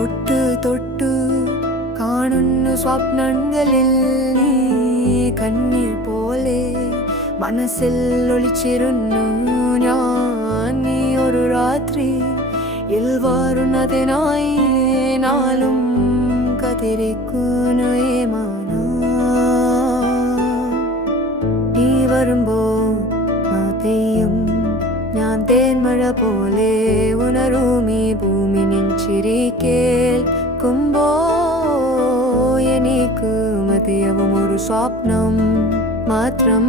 തൊട്ടു തൊട്ടു കാണുന്നു സ്വപ്നങ്ങളിൽ നീ കണ്ണീർ പോലെ മനസ്സിൽ ഒളിച്ചിരുന്നു ഞാൻ നീ ഒരു രാത്രി വരുന്നതിനായി നാളും കാത്തിരിക്കുന്നു ഏമാനാ നീ വരുമ്പോൾ പെയ്യും ഞാൻ തേന്മഴ പോലെ ഉണരും ഈ ഭൂമി നിൻചിരി കേൾക്കുമ്പോ എനിക്ക് മതിയാവും ഒരു സ്വപ്നം മാത്രം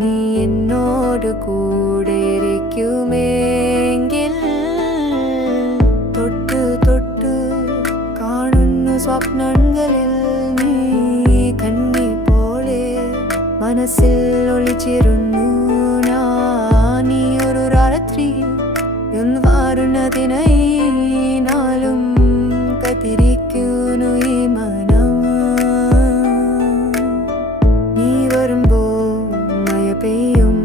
നീ എന്നോട് കൂടെ ഇരിക്കുമെങ്കിൽ തൊട്ടു തൊട്ടു കാണുന്നു സ്വപ്നങ്ങളിൽ നീ കണ്ണീർ പോലെ മനസ്സിൽ ഒളിച്ചിരുന്നു ഞാൻ നീ ഒരു രാത്രി വരുന്നതിനായി നാളും കാത്തിരിക്കുന്നു ഈ മനം നീ വരുമ്പോൾ മഴ പെയ്യും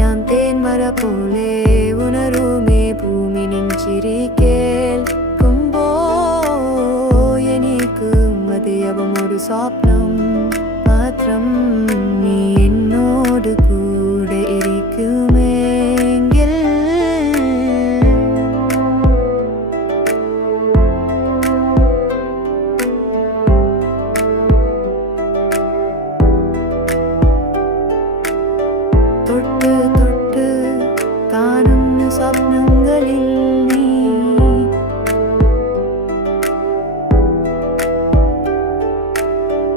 ഞാൻ തേന്മഴ പോലെ ഉണരും ഈ ഭൂമി നിൻചിരി കേൾക്കുമ്പോ എനിക്ക് മതിയാവും ഒരു സ്വപ്നം മാത്രം നീ എന്നോട് കൂടെ ഇരിക്കുമെങ്കിൽ തൊട്ട് തൊട്ട് കാണുന്ന സ്വപ്നങ്ങളിൽ നീ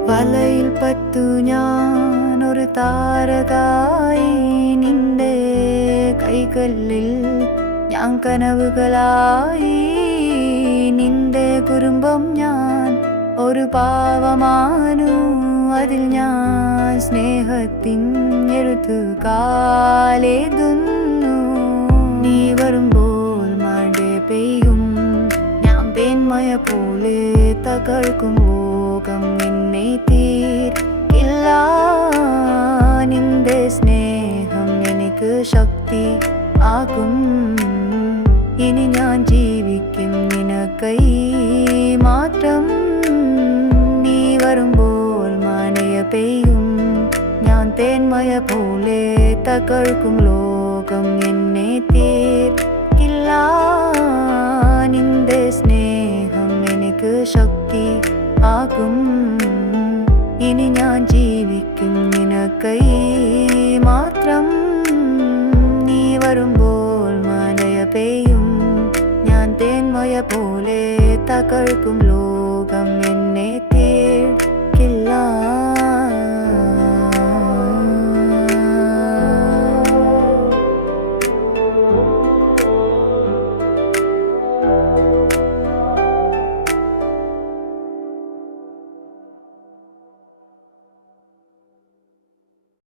വലയിൽ പറ്റു ഞാൻ ഒരു താരകായി നിന്റെ കൈകളിൽ ഞാൻ കനവുകളായി നിന്റെ കുറുമ്പം ഞാൻ ഒരു പാവമാനു അതിൽ ഞാൻ സ്നേഹത്തിൻ എഴുത്തുകാലെഴുതുന്നു നീ വരുമ്പോൾ മഴ പെയ്യും ഞാൻ തേന്മഴ പോലെ തകർക്കും ലോകം നിന്നെ തീർക്കില്ല നിന്റെ സ്നേഹം എനിക്ക് ശക്തി ആകും ഇനി ഞാൻ ജീവിക്കും നിനക്കായി മാത്രം നീ വരുമ്പോൾ മഴ പെയ്യും ഞാൻ തേന്മഴ പോലെ തകർക്കും ലോകം എന്നെ തീർക്കില്ല നിന്റെ സ്നേഹം എനിക്ക് ശക്തി ആകും ഇനി ഞാൻ ജീവിക്കും നിനക്കായി മാത്രം നീ വരുമ്പോൾ മഴ പെയ്യും ഞാൻ തേന്മഴ പോലെ തകർക്കും ലോകം